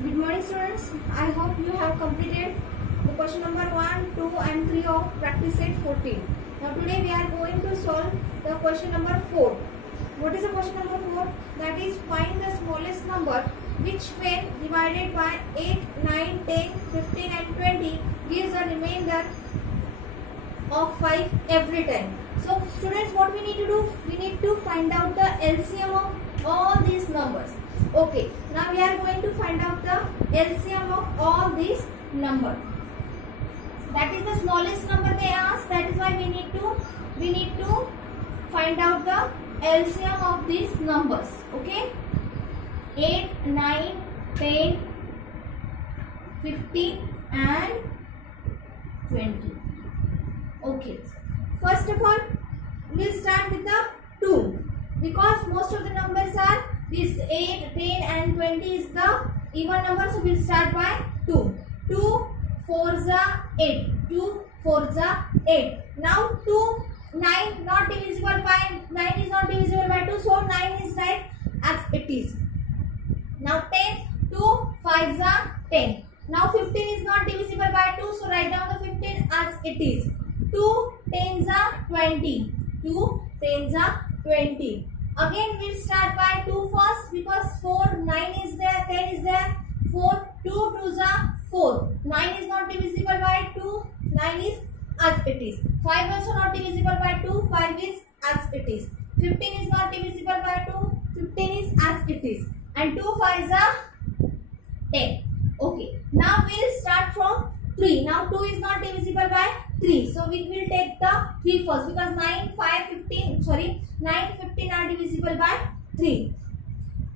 Good morning students. I hope you have completed the question number 1, 2 and 3 of practice set 14. Now today we are going to solve the question number 4. What is the question number 4? That is find the smallest number which when divided by 8, 9, 10, 15 and 20 gives a remainder of 5 every time. So students, what we need to do? We need to find out the LCM of all these numbers. Okay, now we are going to find out the LCM of all these numbers. That is the smallest number they asked. That is why we need to find out the LCM of these numbers. Okay, 8, 9, 10, 15 and 20. Okay, first of all we'll start with the 2, because most of the numbers are this 8, 10 and 20 is the even number, so we'll start by 2. 2 4s are 8. 2 4s are 8. Now 2, 9 not divisible by 9 is not divisible by 2, so 9 is right as it is. Now 10, 2 5s are 10. Now 15 is not divisible by 2, so write down the 15 as it is. 2 10s are 20. 2 10s are 20. Again we'll start by 2 first, because 4, 9 is there, 10 is there. 4, 2 2s are 4. 9 is not divisible by 2, 9 is as it is. 5 also not divisible by 2, 5 is as it is. 15 is not divisible by 2, 15 is as it is. And 2 5s are 10. Okay, now we'll start from 3. Now 2 is not divisible by 3, so we will take the 3 first, because 9, 5, 15, 9, 15 are divisible by 3.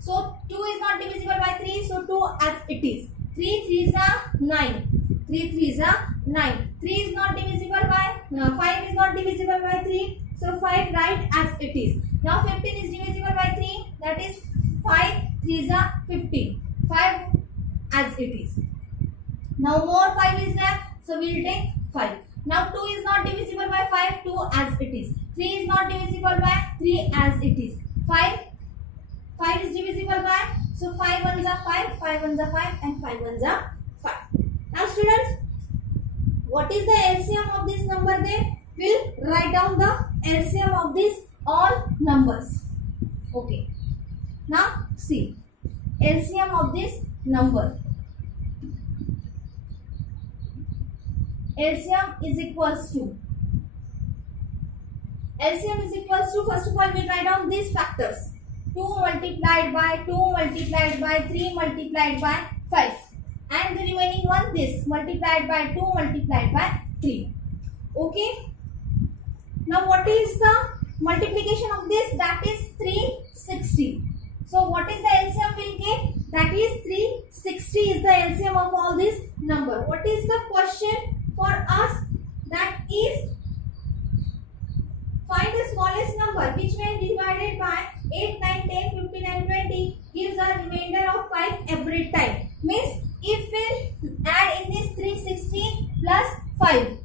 So 2 is not divisible by 3, so 2 as it is. 3 3s are 9. 3 3s are 9. 3 is not divisible by 5 is not divisible by 3, so 5 right as it is. Now 15 is divisible by 3, that is 5 3s are 15. 5 as it is. Now more 5 is there, so we will take 5. Now 2 is not divisible by 5, 2 as it is. 3 is not divisible by 3 as it is. 5 is divisible by, so 5 1s are 5, 5 1s are 5 and 5 1s are 5. Now students, what is the LCM of this number? Then we'll write down the LCM of these all numbers. Okay. Now see, LCM of this number. LCM is equals to, first of all we'll write down these factors. 2 multiplied by 2 multiplied by 3 multiplied by 5, and the remaining one this multiplied by 2 multiplied by 3. Okay. Now what is the multiplication of this? That is 360. So what is the LCM we'll get? That is 360 is the LCM of all these number. What is the question for us? That is find the smallest number which when divided by 8, 9, 10, 15 and 20 gives a remainder of 5 every time. Means if we add in this 360 plus 5,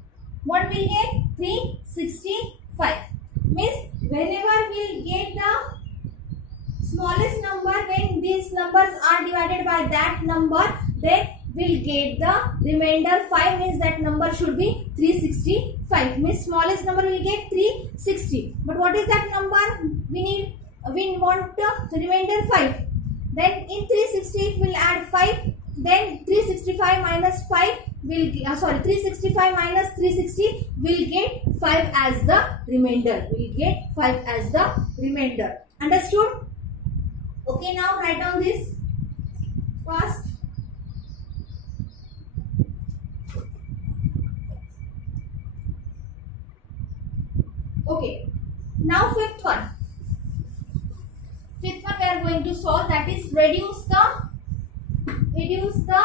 what will get? 365. Means whenever we'll get the smallest number, when these numbers are divided by that number, then we'll get the remainder 5, means that number should be 365. Means smallest number will get 360. But what is that number? We want the remainder 5. Then in 360 we'll add 5. Then 365 minus 5 will 365 minus 360 will get 5 as the remainder. We'll get 5 as the remainder. Understood? Okay, now write down this first. Okay, now fifth one. Fifth one we are going to solve, that is reduce the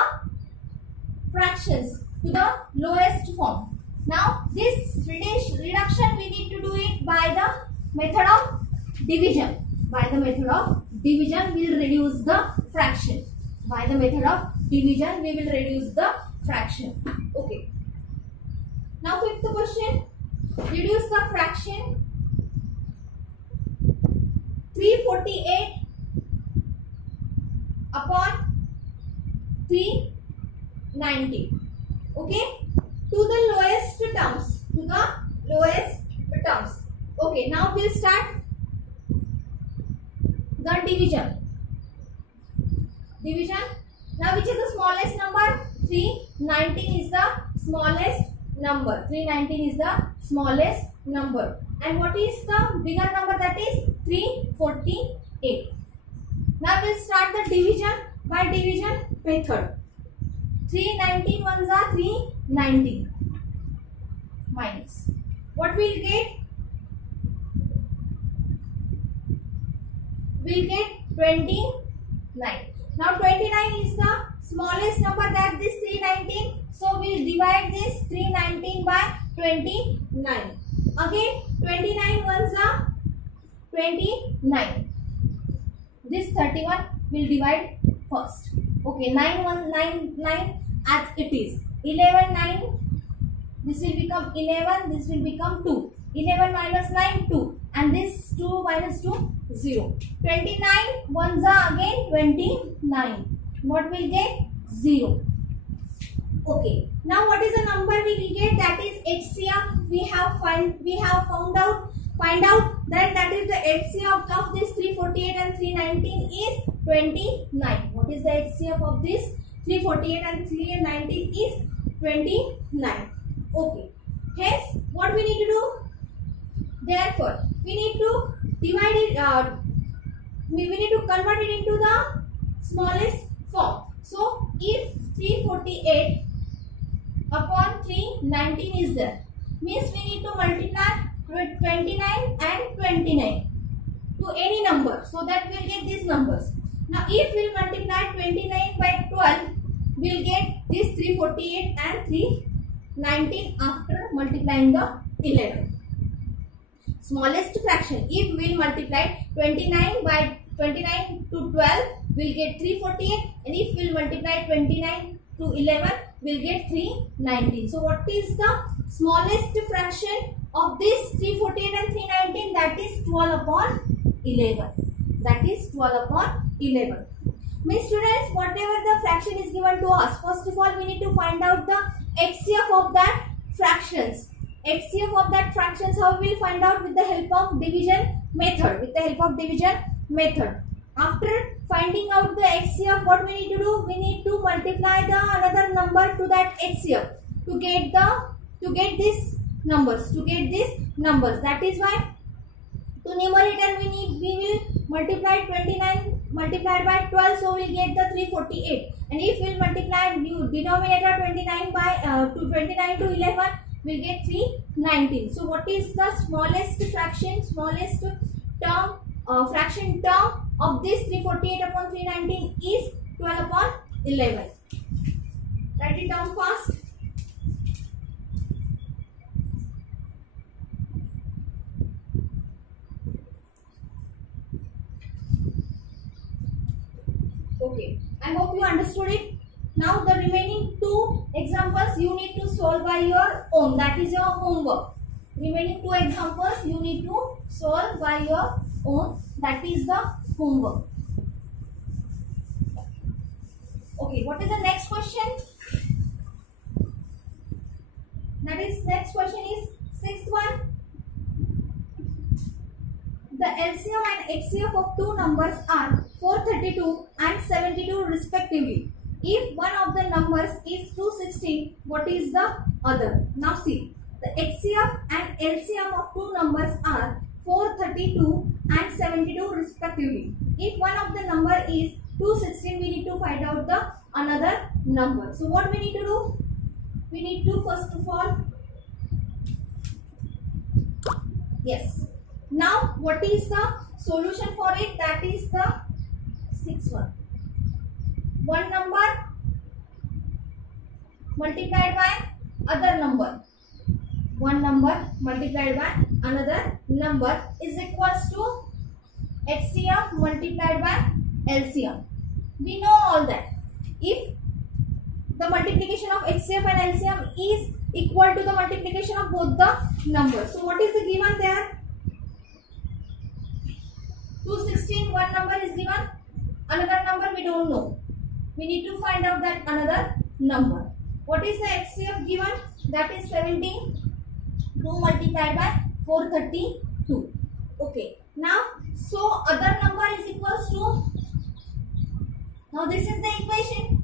fractions to the lowest form. Now this reduction we need to do it by the method of division. By the method of division we will reduce the fraction. By the method of division we will reduce the fraction. Okay. Now fifth question. Reduce the fraction 348 upon 390. Okay, to the lowest terms, to the lowest terms. Okay, now we'll start the division. Now which is the smallest number? 319 is the smallest number. 319 is the smallest number. And what is the bigger number? That is 348. Now we'll start the division by division method. 319 ones are 390 minus. What we'll get? We'll get 29. Now 29 is the smallest number that this 319. So we'll divide this 319 by 29. Again 29 ones are 29. This 31 will divide first. Okay, 9 as it is. 11 9. This will become 11. This will become 2. 11 minus 9 2. And this 2 minus 2 0. 29 ones are again 29. What will get? 0. Okay. Now what is the number we will get? That is HCF. We have found out. Find out then that is the HCF of this 348 and 319 is 29. What is the HCF of this 348 and 319 is 29. Okay. Hence, what we need to do? Therefore, we need to divide it. We need to convert it into the smallest form. So, if 348 upon 319 is there, means we need to multiply with 29 and 29 to any number, so that we will get these numbers. Now, if we multiply 29 by 12, we will get this 348 and 319 after multiplying the 11. Smallest fraction. If we will multiply 29 by 29 to 12, we will get 348, and if we will multiply 29 to 11, we will get 319. So, what is the smallest fraction of this 348 and 319? That is 12 upon 11. That is 12 upon 11. My students, whatever the fraction is given to us, first of all we need to find out the HCF of that fractions. HCF of that fractions, how we will find out? With the help of division method. With the help of division method. After finding out the HCF, what we need to do? We need to multiply the another number to that HCF to get these numbers. That is why to numerator we will multiply 29 multiplied by 12, so we will get the 348. And if we will multiply denominator 29 by 29 to 11, we will get 319. So what is the smallest fraction? Smallest term fraction term of this 348 upon 319 is 12 upon 11. Write it down fast. Okay, I hope you understood it. Now the remaining two examples you need to solve by your own. That is your homework. Remaining two examples you need to solve by your own. That is the homework. Okay, what is the next question? That is, next question is sixth one. The LCM and HCF of two numbers are 432 and 72 respectively. If one of the numbers is 216, what is the other? Now see, the HCF and LCM of two numbers are 432 and 72 respectively. If one of the number is 216, we need to find out the another number. So what we need to do? We need to first of all, yes. Now what is the solution for it? That is the sixth one. One number multiplied by other number. One number multiplied by another number is equals to HCF multiplied by LCM. We know all that. If the multiplication of HCF and LCM is equal to the multiplication of both the numbers. So what is the given there? 216, one number is given, another number we don't know. we need to find out that another number. What is the HCF given? That is 72 multiplied by 432. Okay. Now, so other number is equals to, now this is the equation.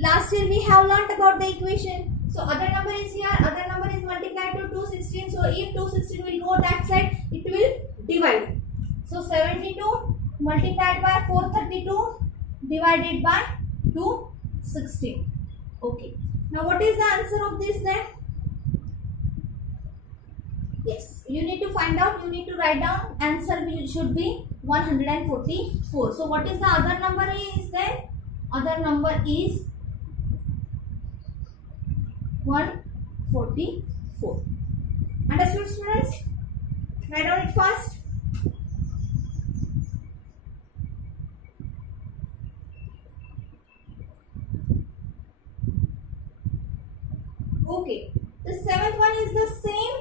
Last year we have learnt about the equation. So other number is here, other number is multiplied to 216. So if 216 will go that side, it will divide. So 72 multiplied by 432 divided by 216. Okay. Now what is the answer of this then? Yes, you need to find out, you need to write down, answer should be 144. So what is the other number is there? Other number is 144. Understood, students? Write down it fast. Okay. The seventh one is the same.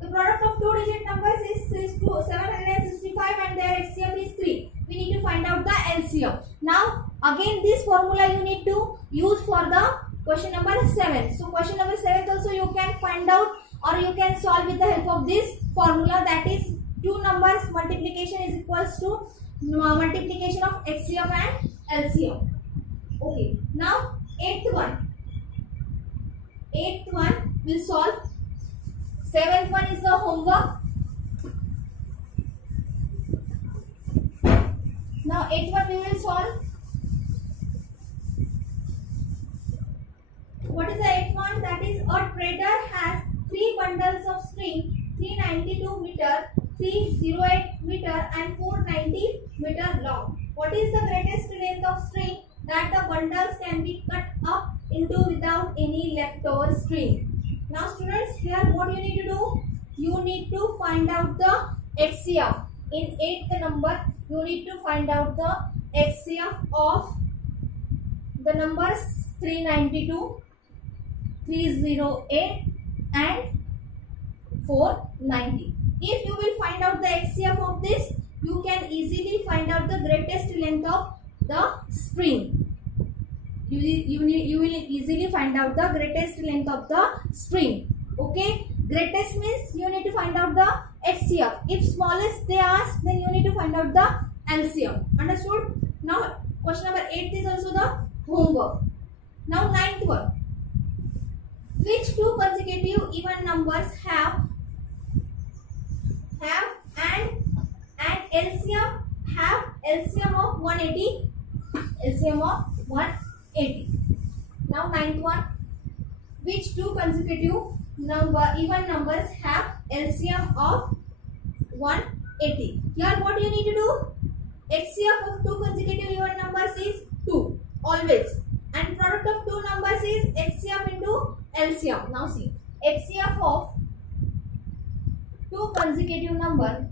The product of two digit numbers is 765 and their HCF is 3. We need to find out the LCM. Now again this formula you need to use for the question number 7. So question number 7 also you can find out or you can solve with the help of this formula, that is two numbers multiplication is equals to multiplication of HCF and LCM. Okay. Now eighth one will solve. Seventh one is the homework. Now eighth one we will solve. What is the eighth one? That is a trader has 3 bundles of string, 392 meter, 308 meter and 490 meter long. What is the greatest length of string that the bundles can be cut up into without any leftover string? Now students, here what you need to do? You need to find out the HCF. In 8th number, you need to find out the HCF of the numbers 392, 308 and 490. If you will find out the HCF of this, you can easily find out the greatest length of the string. You will easily find out the greatest length of the string. Okay, greatest means you need to find out the HCF. If smallest they ask, then you need to find out the LCM. Understood? Now question number 8 is also the homework. Now 9th one. Which two consecutive even numbers have and LCM of 180? LCM of 180. Now 9th one. Which two consecutive even numbers have LCM of 180? Here what you need to do? HCF of two consecutive even numbers is 2 always, and product of two numbers is HCF into LCM. Now see, HCF of two consecutive number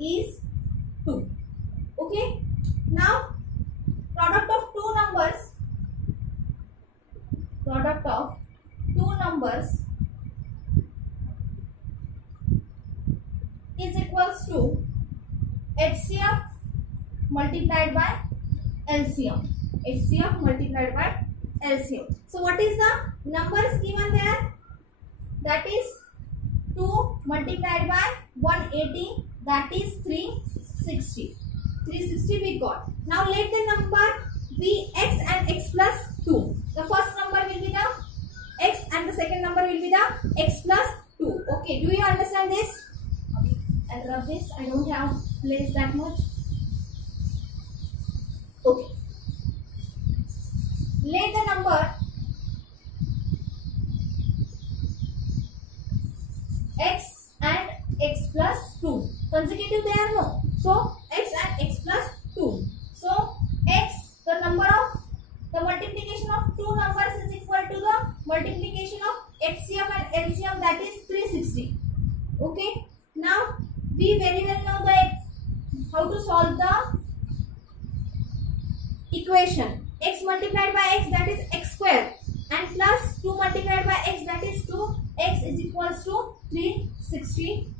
is 2. Okay. Now product of two numbers is equals to HCF multiplied by LCM. HCF multiplied by LCM. So what is the numbers given there? That is 2 multiplied by 180, that is 360. 360 we got. Now let the number be x and x plus 2. The first number will be the x and the second number will be the x plus 2. Okay, do you understand this? I love this. I don't have place that much. Okay. Let the number x and x plus 2. Consecutive they are no. So x and x plus 2. So x, the number of the multiplication of two numbers is equal to the multiplication of HCF and LCM, that is 360. Okay. Now we very well know that how to solve the equation. X multiplied by x, that is x square, and plus 2 multiplied by x, that is 2. X is equals to 360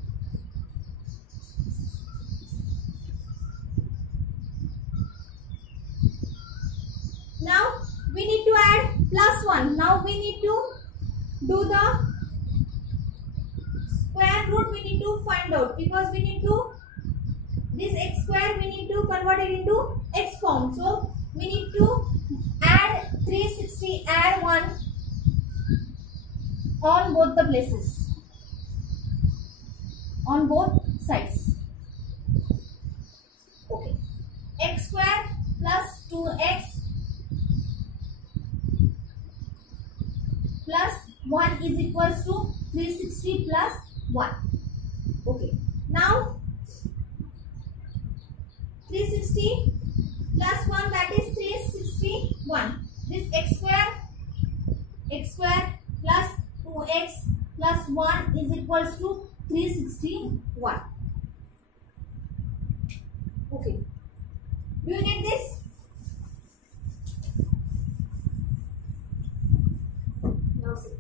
one. Now we need to do the square root. We need to find out, because we need to, this x square we need to convert it into x form. So we need to add 360, add 1 on both the places, on both sides. Okay, x square plus 2x plus 1 is equals to 360 plus 1. Okay, now 360 plus 1, that is 361. This x square plus 2x plus 1 is equals to 361. Okay, do you get this? Now see.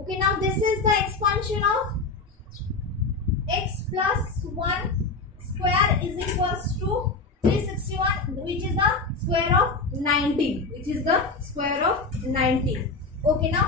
Okay, now this is the expansion of x plus 1 square is equals to 361, which is the square of 19. Okay, now